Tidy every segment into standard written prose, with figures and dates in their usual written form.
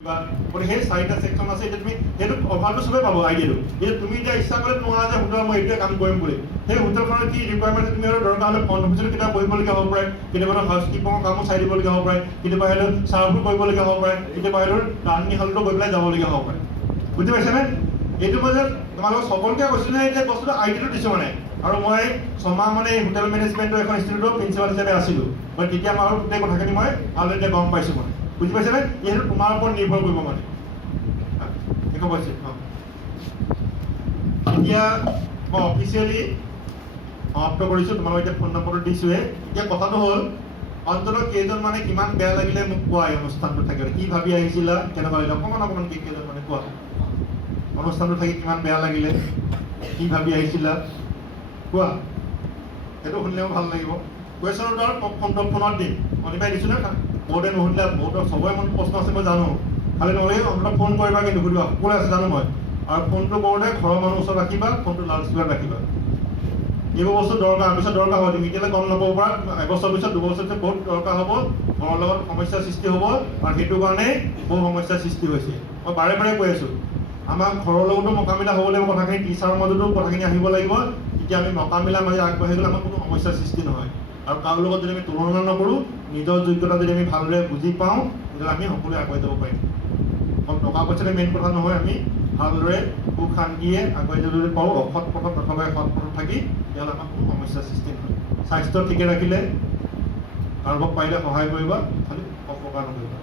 সেই চাৰিটা ছেকশ্যন আছে এতিয়া তুমি সেইটো অফাৰটো চবেই পাব আইডিয়াটো এতিয়া তুমি এতিয়া ইচ্ছা কৰিলে নোৱাৰা যে হোটেল মই এইটোৱে কাম কৰিম বুলি সেই হোটেলখনৰ কি ৰিকুৱাৰমেণ্ট তুমি আৰু দৰকাৰ হ'লে ফ্ৰণ্ট অফিচতো কেতিয়াবা বহিবলগীয়া হ'ব পাৰে কেতিয়াবা হাউচকিপিঙৰ কামো চাই দিবলগীয়া হ'ব পাৰে কেতিয়াবা হ'লে চাৰ্ভো কৰিবলগীয়া হ'ব পাৰে কেতিয়াবা হ'লে ৰান্ধনি শালতো গৈ পেলাই যাবলগীয়া হ'ব পাৰে বুজি পাইছানে এইটো মাজত তোমালোকক সকলোকে কৈছোঁ নহয় যে বস্তুটো আইডিয়াটো দিছোঁ মানে আৰু মই ছমাহ মানে এই হোটেল মেনেজমেণ্টৰ এখন ইনষ্টিটিউটৰ প্ৰিন্সিপাল হিচাপে আছিলোঁ মই তেতিয়া মই আৰু গোটেই কথাখিনি মই ভালদৰে এতিয়া গম পাইছোঁ মানে বুজি পাইছানে এইটো তোমাৰ ওপৰত নিৰ্ভৰ কৰিব মানে একো পাইছে এতিয়া মই অফিচিয়েলি সমাপ্ত কৰিছোঁ তোমালোকক এতিয়া ফোন নম্বৰটো দিছোঁহে এতিয়া কথাটো হ'ল অন্ততঃ কেইজন মানে কিমান বেয়া লাগিলে মোক কোৱা এই অনুষ্ঠানটো থাকি কি ভাবি আহিছিলা কেনেকুৱা লাগিলে অকণমান কেইজন মানে কোৱা অনুষ্ঠানটো থাকি কিমান বেয়া লাগিলে কি ভাবি আহিছিলা কোৱা সেইটো শুনিলেও ভাল লাগিব কুৱেশ্যনটো আৰু ফোনত দিম অনিবাই দিছোঁ নে বহুতে নুসুধিলে বহুতৰ চবৰে মনত প্ৰশ্ন আছে মই জানো খালি নহ'লে অন্ততঃ ফোন কৰিবা কিন্তু সুধিবা সকলোৱে আছে জানো মই আৰু ফোনটো কৰোঁতে ঘৰৰ মানুহ ওচৰত ৰাখিবা ফোনটো লাউড স্পীকাৰত ৰাখিবা এইবোৰ বস্তু দৰকাৰ পিছত দৰকাৰ হ'ব তুমি এতিয়ালৈ গম নাপাব পাৰা এবছৰ পিছত দুবছৰ পিছত বহুত দৰকাৰ হ'ব ঘৰৰ লগত সমস্যাৰ সৃষ্টি হ'ব আৰু সেইটো কাৰণে বহু সমস্যাৰ সৃষ্টি হৈছে মই বাৰে বাৰে কৈ আছোঁ আমাৰ ঘৰৰ লগতো মোকামিলা হ'ব লাগিব কথাখিনি টিচাৰৰ মাজতো কথাখিনি আহিব লাগিব তেতিয়া আমি মোকামিলাৰ মাজে আগবাঢ়ি গ'লে আমাৰ কোনো সমস্যাৰ সৃষ্টি নহয় আৰু কাৰো লগত যদি আমি তুলনা নকৰোঁ নিজৰ যোগ্যতা যদি আমি ভালদৰে বুজি পাওঁ তেতিয়াহ'লে আমি সকলোৱে আগুৱাই যাব পাৰিম টকা পইচাতে মেইন কথা নহয় আমি ভালদৰে সুখ শান্তিয়ে আগুৱাই যাব যদি পাৰোঁ অসৎ পথত নথকা সৎ পথত থাকি তেতিয়াহ'লে আমাৰ কোনো সমস্যাৰ সৃষ্টি নহয় স্বাস্থ্য ঠিকে ৰাখিলে কাৰোবাক পাৰিলে সহায় কৰিবা খালি অপকাৰ নকৰিবা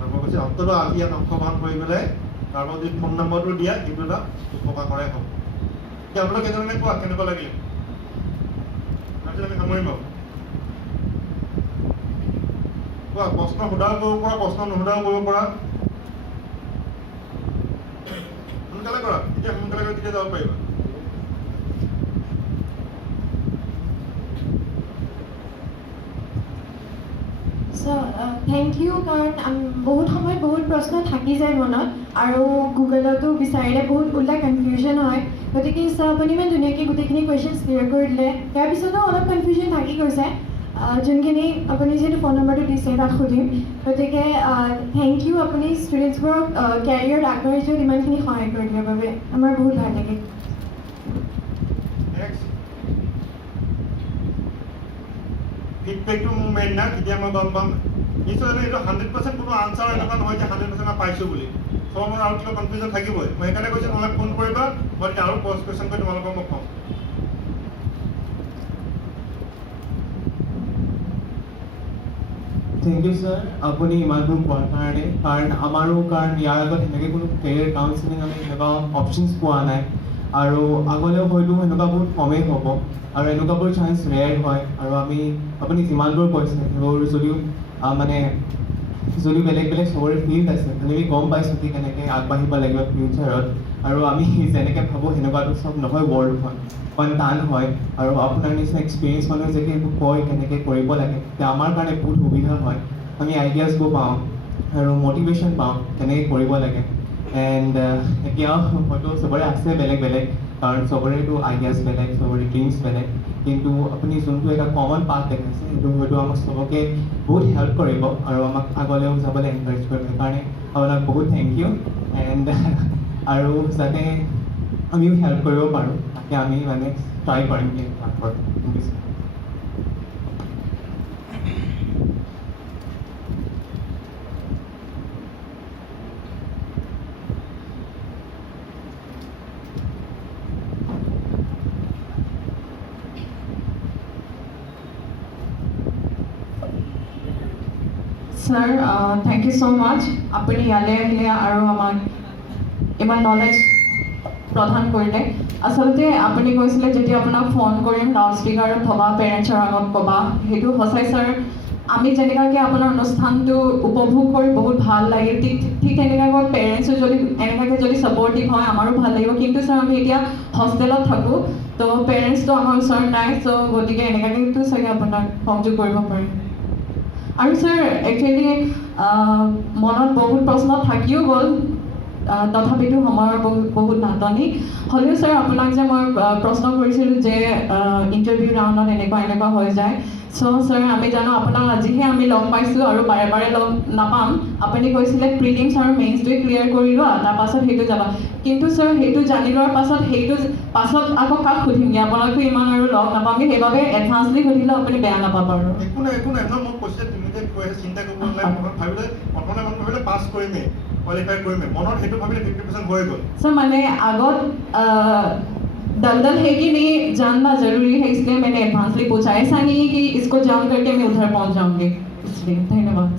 আৰু মই কৈছোঁ অন্ততঃ আজি ইয়াত অংশগ্ৰহণ কৰি পেলাই কাৰোবাক যদি ফোন নম্বৰটো দিয়া সেইটো এটা উপকাৰ কৰাই হ'ব এতিয়া আপোনালোকে কেনেধৰণে কোৱা কেনেকুৱা লাগিলে তাৰপিছত আমি সামৰিম বাৰু কোৱা প্ৰশ্ন সোধাও কৰিব পৰা প্ৰশ্ন নোসোধাও কৰিব পৰা সোনকালে কৰা এতিয়া সোনকালে কৰি তেতিয়া যাব পাৰিবা থেংক ইউ কাৰণ বহুত সময়ত বহুত প্ৰশ্ন থাকি যায় মনত আৰু গুগলতো বিচাৰিলে বহুত ওলাই কনফিউজন হয় গতিকে আপুনি ইমান ধুনীয়াকৈ গোটেইখিনি কুৱেশ্যনছ ক্লিয়াৰ কৰি দিলে ইয়াৰ পিছতো অলপ কনফিউজন থাকি গৈছে যোনখিনি আপুনি যিহেতু ফোন নম্বৰটো দিছে তাত সুধিম গতিকে থেংক ইউ আপুনি ষ্টুডেণ্টছবোৰক কেৰিয়াৰত আগবাঢ়ি যোৱাত ইমানখিনি সহায় কৰি দিয়াৰ বাবে আমাৰ বহুত ভাল লাগে ফিডবেকটো মোৰ মেইন না তেতিয়া মই গম পাম নিশ্চয় এইটো 100% কোনো আনচাৰ এনেকুৱা নহয় যে 100% মই পাইছোঁ বুলি চব মোৰ আৰু কিবা কনফিউজন থাকিবই মই সেইকাৰণে কৈছোঁ তোমালোকে ফোন কৰিবা মই তেতিয়া আৰু কুৱেশ্যন কৰি তোমালোকক মই কম থেংক ইউ ছাৰ আপুনি ইমানবোৰ কোৱাৰ কাৰণে কাৰণ আমাৰো কাৰণ ইয়াৰ আগত সেনেকৈ কোনো কেৰিয়াৰ কাউন্সেলিং আমি এনেকুৱা অপশ্যনছ পোৱা নাই আৰু আগলৈও হয়তো এনেকুৱা বহুত কমেই হ'ব আৰু এনেকুৱাবোৰ চান্স ৰেয়াৰ হয় আৰু আমি আপুনি যিমানবোৰ কৈছে সেইবোৰ যদিও মানে যদিও বেলেগ বেলেগ চবৰে ফিল্ড আছে আমি গম পাইছোঁ কি কেনেকৈ আগবাঢ়িব লাগিব ফিউচাৰত আৰু আমি যেনেকৈ ভাবোঁ সেনেকুৱাটো চব নহয় ৱৰ্ল্ডখন অকণ টান হয় আৰু আপোনাৰ নিচিনা এক্সপিৰিয়েঞ্চ মানুহে যেতিয়া এইবোৰ কয় কেনেকৈ কৰিব লাগে তেতিয়া আমাৰ কাৰণে বহুত সুবিধা হয় আমি আইডিয়াছবোৰ পাওঁ আৰু মটিভেশ্যন পাওঁ কেনেকৈ কৰিব লাগে এণ্ড এতিয়াও হয়তো চবৰে আছে বেলেগ বেলেগ কাৰণ চবৰেতো আইডিয়াছ বেলেগ চবৰে ড্ৰিমছ বেলেগ কিন্তু আপুনি যোনটো এটা কমন পাথ দেখাইছে সেইটো হয়তো আমাক চবকে বহুত হেল্প কৰিব আৰু আমাক আগলৈও যাবলৈ এনকাৰেজ কৰিব সেইকাৰণে আপোনাক বহুত থেংক ইউ এণ্ড আৰু যাতে আমিও হেল্প কৰিব পাৰোঁ তাকে আমি মানে ট্ৰাই কৰিম Sir, thank you so much. আপুনি ইয়ালৈ আহিলে আৰু আমাক ইমান নলেজ প্ৰদান কৰিলে আচলতে আপুনি কৈছিলে যেতিয়া আপোনাক ফোন কৰিম লাউড স্পীকাৰত ক'বা পেৰেণ্টছৰ আগত ক'বা সেইটো সঁচাই ছাৰ আমি যেনেকুৱাকৈ আপোনাৰ অনুষ্ঠানটো উপভোগ কৰি বহুত ভাল লাগে ঠিক তেনেকুৱাকৈ পেৰেণ্টছো যদি এনেকুৱাকৈ যদি ছাপৰ্টিভ হয় আমাৰো ভাল লাগিব কিন্তু ছাৰ আমি এতিয়া হোষ্টেলত থাকোঁ তো পেৰেণ্টছটো আমাৰ ওচৰত নাই চ' গতিকে এনেকুৱাকৈতো চাগে আপোনাক সংযোগ কৰিব পাৰিম আৰু ছাৰ একচুৱেলি মনত বহুত প্ৰশ্ন থাকিও গ'ল তথাপিতো সময়ৰ বহুত নাটনি হ'লেও ছাৰ আপোনাক যে মই প্ৰশ্ন কৰিছিলোঁ যে ইণ্টাৰভিউ ৰাউণ্ডত এনেকুৱা হৈ যায় চ' ছাৰ আমি জানো আপোনাক আজিহে আমি লগ পাইছোঁ আৰু বাৰে বাৰে লগ নাপাম আপুনি কৈছিলে প্ৰিলিমছ আৰু মেইনছটোৱে ক্লিয়াৰ কৰি লোৱা তাৰপাছত সেইটো যাবা কিন্তু ছাৰ সেইটো জানি লোৱাৰ পাছত আকৌ কাক সুধিমগৈ আপোনাকতো ইমান আৰু লগ নাপামগৈ সেইবাবে এডভান্সলি সুধিলেও আপুনি বেয়া নাপাব আৰু একো নাই ন মোক কৈছে তুমি যে কৈ চিন্তা কৰিব নালাগে মনত ভাবিলে প্ৰথমে মনত ভাবিলে পাছ কৰিমেই কোৱালিফাই কৰিমেই মনত সেইটো ভাবিলে 50% হৈ গ'ল सर मैंने आगत दलदल है कि नहीं जानना जरूरी है इसलिए मैंने एडवांसली पूछा ऐसा नहीं है कि इसको जान करके मैं उधर पहुंच जाऊंगी इसलिए धन्यवाद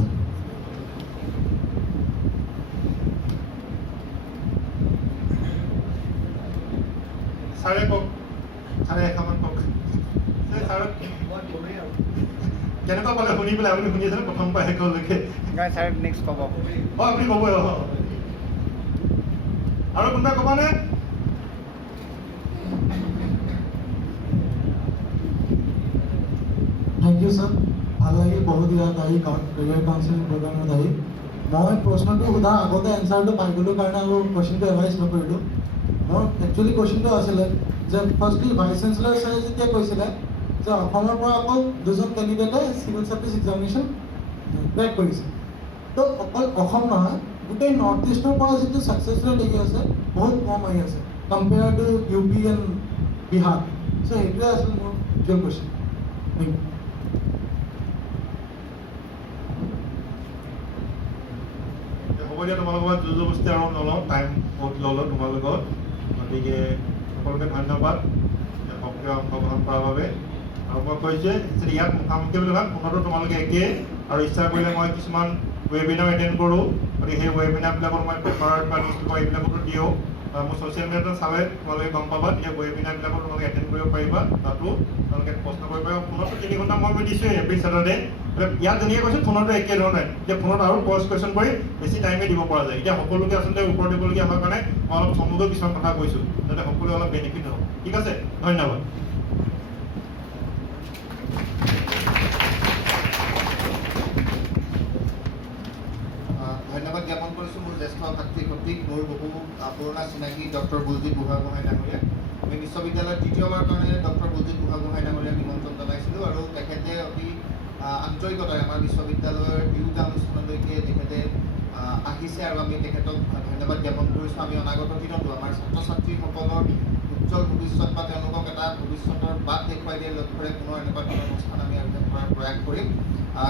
ছাৰে কওক ছাৰে একামান কওক ছাৰক কেনেকুৱা পালে শুনি পেলাই আপুনি শুনি আছিলে প্ৰথম পৰা শেষলৈকে ছাৰ নেক্সট ক'ব আপুনি ক'বই আৰু কোনোবাই ক'বনে থ্যাংক ইউ স্যাৰ ভাল লাগিল বহুত ইয়াত আহি কেৰিয়াৰ কাউন্সেলিং প্ৰগ্ৰামত আহি মই প্ৰশ্নটো সোধা আগতে এনচাৰটো পাই গ'লোঁ কাৰণে আৰু কুৱেশ্যনটো এভাইজ নকৰিলোঁ মোৰ একচুৱেলি কুৱেশ্যনটো আছিলে যে ফাৰ্ষ্টলি ভাইচ চেঞ্চেলৰ ছাৰে যেতিয়া কৈছিলে যে অসমৰ পৰা অকল দুজন কেণ্ডিডেটে চিভিল চাৰ্ভিচ এক্সামিনেশ্যন ক্ৰেক কৰিছে তো অকল অসম নহয় গোটেই নৰ্থ ইষ্টৰ পৰা যিটো ছাকচেছ ৰেট আহি আছে বহুত কম আহি আছে compare to U P and Bihar চ' সেইটোৱে আছিল মোৰ একচুৱেল কুৱেশ্যন থেংক ইউ হ'ব দিয়া তোমালোকৰ জোৰ জবস্তি আৰু নলওঁ টাইম বহুত ল'লোঁ তোমালোকৰ গতিকে সকলোকে ধন্যবাদ সক্ৰিয় অংশগ্ৰহণ কৰাৰ বাবে আৰু মই কৈছোঁ যে ইয়াত মুখামুখি বুলি ভাগ ফোনতো তোমালোকে একেই আৰু ইচ্ছা কৰিলে মই কিছুমান ৱেবিনাৰ এটেণ্ড কৰোঁ গতিকে সেই ৱেবিনাৰবিলাকত মই পেপাৰ বা নিউজ পেপাৰ এইবিলাকতো দিওঁ মোৰ ছ'চিয়েল মিডিয়াটো চালে তোমালোকে গম পাবা তেতিয়া ৱেবিনাৰবিলাকত তোমালোকে এটেণ্ড কৰিব পাৰিবা তাতো তোমালোকে প্ৰশ্ন কৰিব পাৰিবা ফোনতো 3 ঘণ্টা মই দিছোঁৱেই এভৰি ছেটাৰডে ইয়াত যেনেকৈ কৈছোঁ ফোনতো একেধৰণে এতিয়া ফোনত আৰু পজ কুৱেশ্যন কৰি বেছি টাইমে দিব পৰা যায় এতিয়া সকলোকে আচলতে ওপৰত দিবলগীয়া হোৱাৰ কাৰণে মই অলপ চমুকৈ কিছুমান কথা কৈছোঁ যাতে সকলোৱে অলপ বেনিফিট হ'ব ঠিক আছে ধন্যবাদ ধন্যবাদ জ্ঞাপন কৰিছোঁ মোৰ জ্যেষ্ঠ ভাতৃ কৰ্তৃক মোৰ বহু পুৰণা চিনাকি ডক্টৰ বুলজিৎ বুঢ়াগোহাঁই ডাঙৰীয়া আমি বিশ্ববিদ্যালয়ত দ্বিতীয়বাৰ কাৰণে ডক্টৰ বুলজিৎ বুঢ়াগোহাঁই ডাঙৰীয়াক নিমন্ত্ৰণ জনাইছিলোঁ আৰু তেখেতে অতি আন্তৰিকতাৰে আমাৰ বিশ্ববিদ্যালয়ৰ দুয়োটা অনুষ্ঠানলৈকে তেখেতে আহিছে আৰু আমি তেখেতক ধন্যবাদ জ্ঞাপন কৰিছোঁ আমি অনাগত দিনতো আমাৰ ছাত্ৰ ছাত্ৰীসকলৰ উজ্জ্বল ভৱিষ্যত বা তেওঁলোকক এটা ভৱিষ্যতৰ বাট দেখুৱাই দিয়াৰ লক্ষ্যৰে পুনৰ এনেকুৱা ধৰণৰ অনুষ্ঠান আমি আয়োজন কৰাৰ প্ৰয়াস কৰিম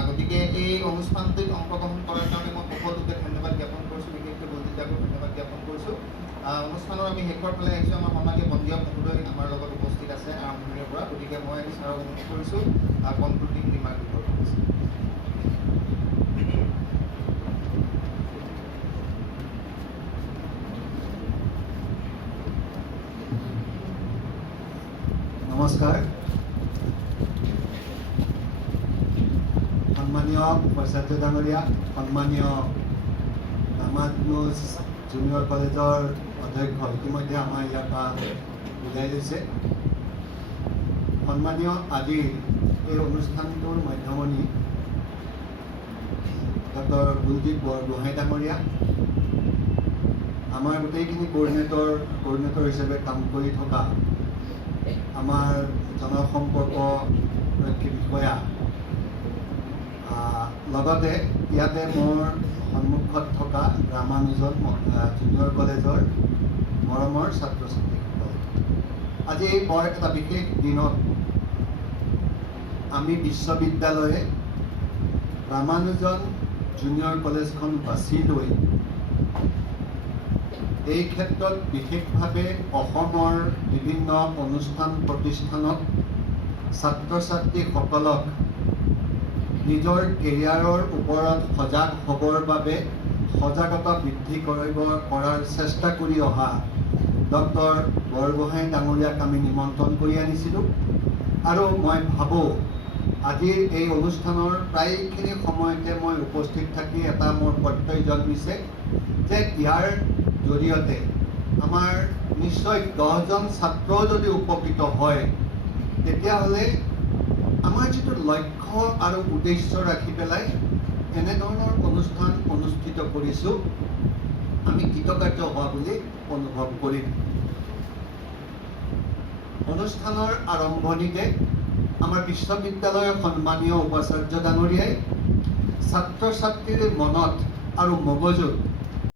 গতিকে এই অনুষ্ঠানটোত অংশগ্ৰহণ কৰাৰ কাৰণে মই সকলোকে ধন্যবাদ জ্ঞাপন কৰিছোঁ বিশেষকৈ বুলজিৎদাকো ধন্যবাদ জ্ঞাপন কৰিছোঁ অনুষ্ঠানৰ আমি শেষৰ ফালে আহিছোঁ আমাৰ সন্মানীয় বন্দিয়া মহোদয় আমাৰ লগত উপস্থিত আছে আৰম্ভণিৰ পৰা গতিকে মই আজি ছাৰক অনুৰোধ কৰিছোঁ কনক্লুডিং ৰিমাৰ্ক দিব নমস্কাৰ সন্মানীয় উপাচাৰ্য ডাঙৰীয়া সন্মানীয় দামাদনুজ জুনিয়ৰ কলেজৰ অধ্যক্ষ ইতিমধ্যে আমাৰ ইয়াৰ পৰা বুজাই দিছে সন্মানীয় আজিৰ এই অনুষ্ঠানটোৰ মধ্যমণি ডক্টৰ বুলজিৎ বৰগোহাঁই ডাঙৰীয়া আমাৰ গোটেইখিনি কোঅৰ্ডিনেটৰ হিচাপে কাম কৰি থকা আমাৰ জনসম্পৰ্ক বিষয়া লগতে ইয়াতে মোৰ সন্মুখত থকা ৰামানুজন জুনিয়ৰ কলেজৰ মৰমৰ ছাত্ৰ ছাত্ৰীসকল আজি এই বৰ এটা বিশেষ দিনত আমি বিশ্ববিদ্যালয়ে ৰামানুজন জুনিয়ৰ কলেজখন বাছি লৈ এই ক্ষেত্ৰত বিশেষভাৱে অসমৰ বিভিন্ন অনুষ্ঠান প্ৰতিষ্ঠানত ছাত্ৰ ছাত্ৰীসকলক নিজৰ কেৰিয়াৰৰ ওপৰত সজাগ হ'বৰ বাবে সজাগতা বৃদ্ধি কৰাৰ চেষ্টা কৰি অহা ডক্টৰ বৰগোহাঁই ডাঙৰীয়াক আমি নিমন্ত্ৰণ কৰি আনিছিলোঁ আৰু মই ভাবোঁ আজিৰ এই অনুষ্ঠানৰ প্ৰায়খিনি সময়তে মই উপস্থিত থাকি এটা মোৰ প্ৰত্যয় জন্মিছে যে ইয়াৰ জৰিয়তে আমাৰ নিশ্চয় 10জন ছাত্ৰ যদি উপকৃত হয় তেতিয়াহ'লে আমাৰ যিটো লক্ষ্য আৰু উদ্দেশ্য ৰাখি পেলাই এনেধৰণৰ অনুষ্ঠান অনুষ্ঠিত কৰিছোঁ আমি কৃতকাৰ্য হোৱা বুলি অনুভৱ কৰিম অনুষ্ঠানৰ আৰম্ভণিতে আমাৰ বিশ্ববিদ্যালয়ৰ সন্মানীয় উপাচাৰ্য ডাঙৰীয়াই ছাত্ৰ ছাত্ৰীৰ মনত আৰু মগজুত